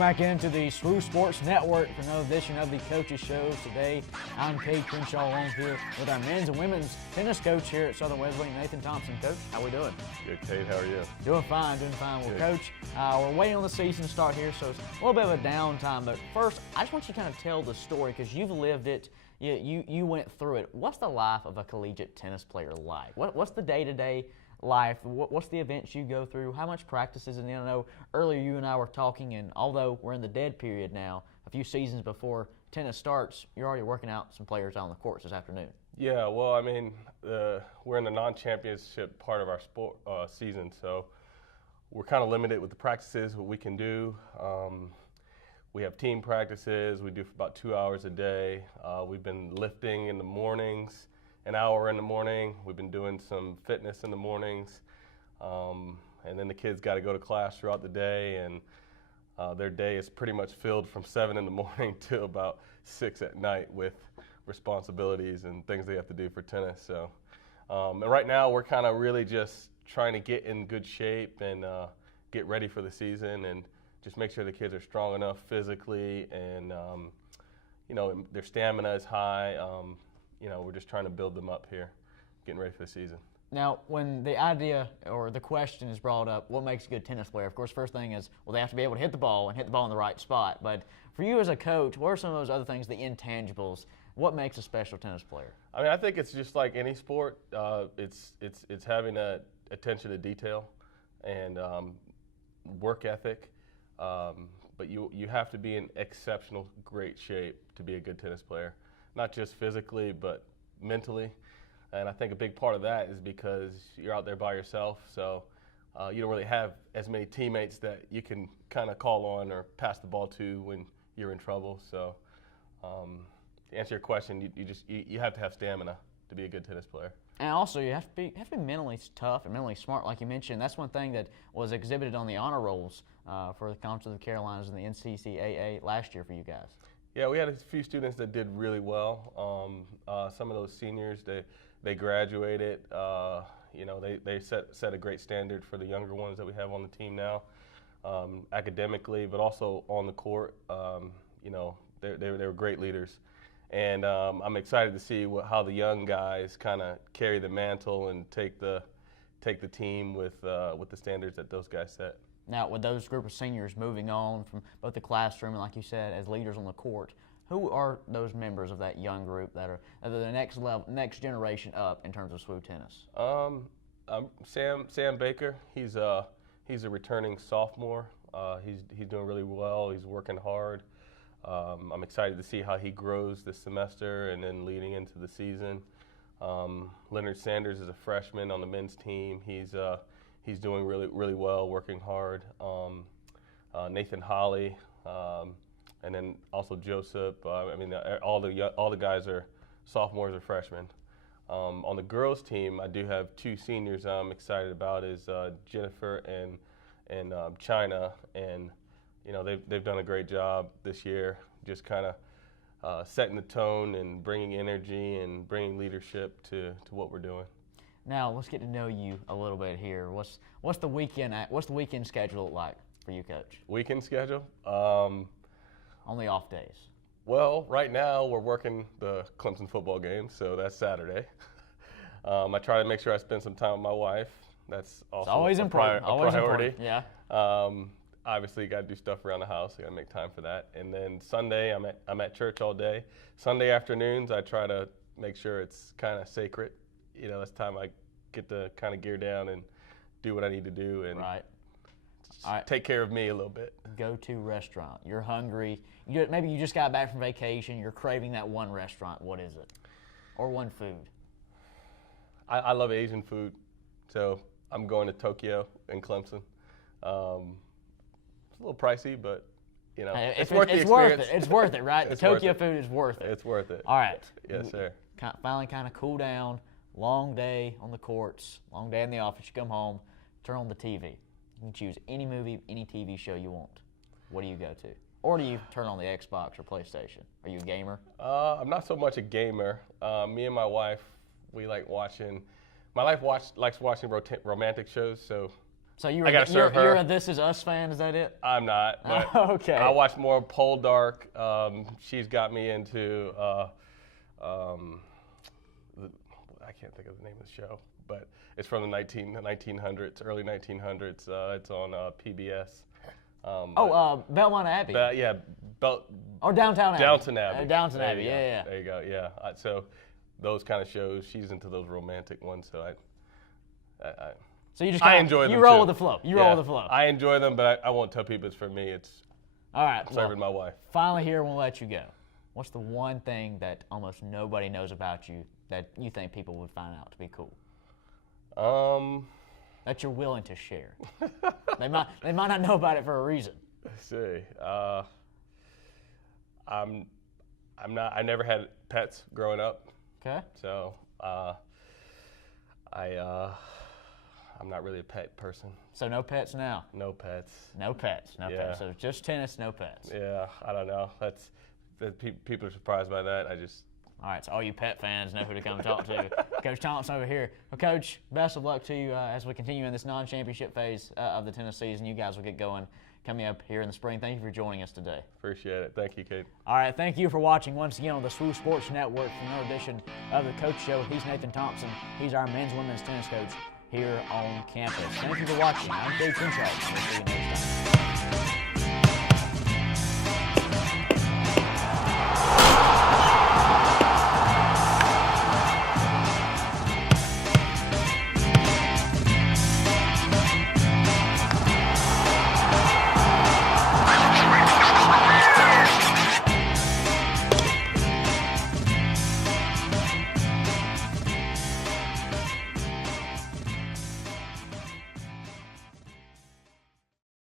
Welcome back into the SWU Sports Network for another edition of the Coaches Shows. Today, I'm Cade Crenshaw along here with our men's and women's tennis coach here at Southern Wesleyan, Nathan Thompson. Coach, how we doing? Good, Cade. How are you? Doing fine. Well, Coach, we're waiting on the season to start here, so it's a little bit of a downtime. But first, I just want you to kind of tell the story because you've lived it. You went through it. What's the life of a collegiate tennis player like? What's the day-to-day life? What's the events you go through? How much practices? And I know earlier you and I were talking, and although we're in the dead period now, a few seasons before tennis starts, you're already working out some players out on the courts this afternoon. Yeah, well, I mean, we're in the non-championship part of our sport season, so we're kind of limited with the practices, what we can do. We have team practices. We do for about 2 hours a day. We've been lifting in the mornings, an hour in the morning. We've been doing some fitness in the mornings. And then the kids got to go to class throughout the day, and their day is pretty much filled from 7 in the morning to about 6 at night with responsibilities and things they have to do for tennis. So, and right now we're kind of really just trying to get in good shape and get ready for the season and just make sure the kids are strong enough physically and, their stamina is high. We're just trying to build them up here, getting ready for the season. Now, when the idea or the question is brought up, what makes a good tennis player? Of course, first thing is, well, they have to be able to hit the ball and hit the ball in the right spot. But for you as a coach, what are some of those other things, the intangibles? What makes a special tennis player? I mean, I think it's just like any sport. It's having that attention to detail and work ethic. But you have to be in exceptional, great shape to be a good tennis player, not just physically, but mentally. And I think a big part of that is because you're out there by yourself, so you don't really have as many teammates that you can kind of call on or pass the ball to when you're in trouble. So to answer your question, you have to have stamina to be a good tennis player. And also, you have to be mentally tough and mentally smart, like you mentioned. That's one thing that was exhibited on the honor rolls for the Conference of the Carolinas and the NCCAA last year for you guys. Yeah, we had a few students that did really well. Some of those seniors, they graduated. They set a great standard for the younger ones that we have on the team now, academically, but also on the court. They were great leaders. And I'm excited to see how the young guys kind of carry the mantle and take the team with the standards that those guys set. Now, with those group of seniors moving on from both the classroom and, like you said, as leaders on the court, who are those members of that young group that are the next level, next generation up in terms of SWU tennis? Sam Baker. He's a returning sophomore. He's doing really well. He's working hard. I'm excited to see how he grows this semester and then leading into the season. Leonard Sanders is a freshman on the men's team. He's doing really well, working hard. Nathan Holly, and then also Joseph. All the guys are sophomores or freshmen. On the girls' team, I do have 2 seniors I'm excited about. Is Jennifer and China, and they've done a great job this year, just kind of setting the tone and bringing energy and bringing leadership to what we're doing. Now let's get to know you a little bit here. What's the weekend schedule look like for you, Coach? Weekend schedule? On the off days. Well, right now we're working the Clemson football game, so that's Saturday. I try to make sure I spend some time with my wife. That's also it's always important. Always priority. Important. Yeah. Obviously, got to do stuff around the house. I got to make time for that. And then Sunday, I'm at church all day. Sunday afternoons, I try to make sure it's kind of sacred. That's time I get to kind of gear down and do what I need to do and take care of me a little bit. Go-to restaurant. You're hungry. Maybe you just got back from vacation. You're craving that one restaurant. What is it? Or one food? I love Asian food, so I'm going to Tokyo and Clemson. It's a little pricey, but it's worth the experience. It's worth it, right? The Tokyo food is worth it. It's worth it. All right. Yes, sir. Finally kind of cool down. Long day on the courts, long day in the office. You come home, turn on the TV. You can choose any movie, any TV show you want. What do you go to? Or do you turn on the Xbox or PlayStation? Are you a gamer? I'm not so much a gamer. Me and my wife, we like watching. My wife likes watching romantic shows, so So you I gotta serve her. You're a This Is Us fan, is that it? I'm not. But Okay. I watch more Pole Dark. She's got me into. I can't think of the name of the show, but it's from the 1900s, early 1900s. It's on PBS. Belmont Abbey. Or Downtown Abbey. Downton Abbey. Downton Abbey, yeah. There you go, yeah. So those kind of shows, she's into those romantic ones, so So you just I enjoy them. You roll too. with the flow. Roll with the flow. I enjoy them, but I won't tell people it's for me. It's all right. serving my wife. Finally, here we'll let you go. What's the one thing that almost nobody knows about you that you think people would find out to be cool? That you're willing to share. They might not know about it for a reason. Let's see. I never had pets growing up. Okay. So I'm not really a pet person. So no pets now. No pets. No pets. No Yeah. pets. So just tennis, no pets. Yeah, I don't know. People are surprised by that. All right, so all you pet fans know who to come talk to. Coach Thompson over here. Well, Coach, best of luck to you as we continue in this non-championship phase of the tennis season. You guys will get going coming up here in the spring. Thank you for joining us today. Appreciate it. Thank you, Kate. All right, thank you for watching once again on the SWU Sports Network for another edition of the Coach Show. He's Nathan Thompson. He's our men's, women's tennis coach here on campus. Thank you for watching. I'm Kate Kinchard. We'll see you next time.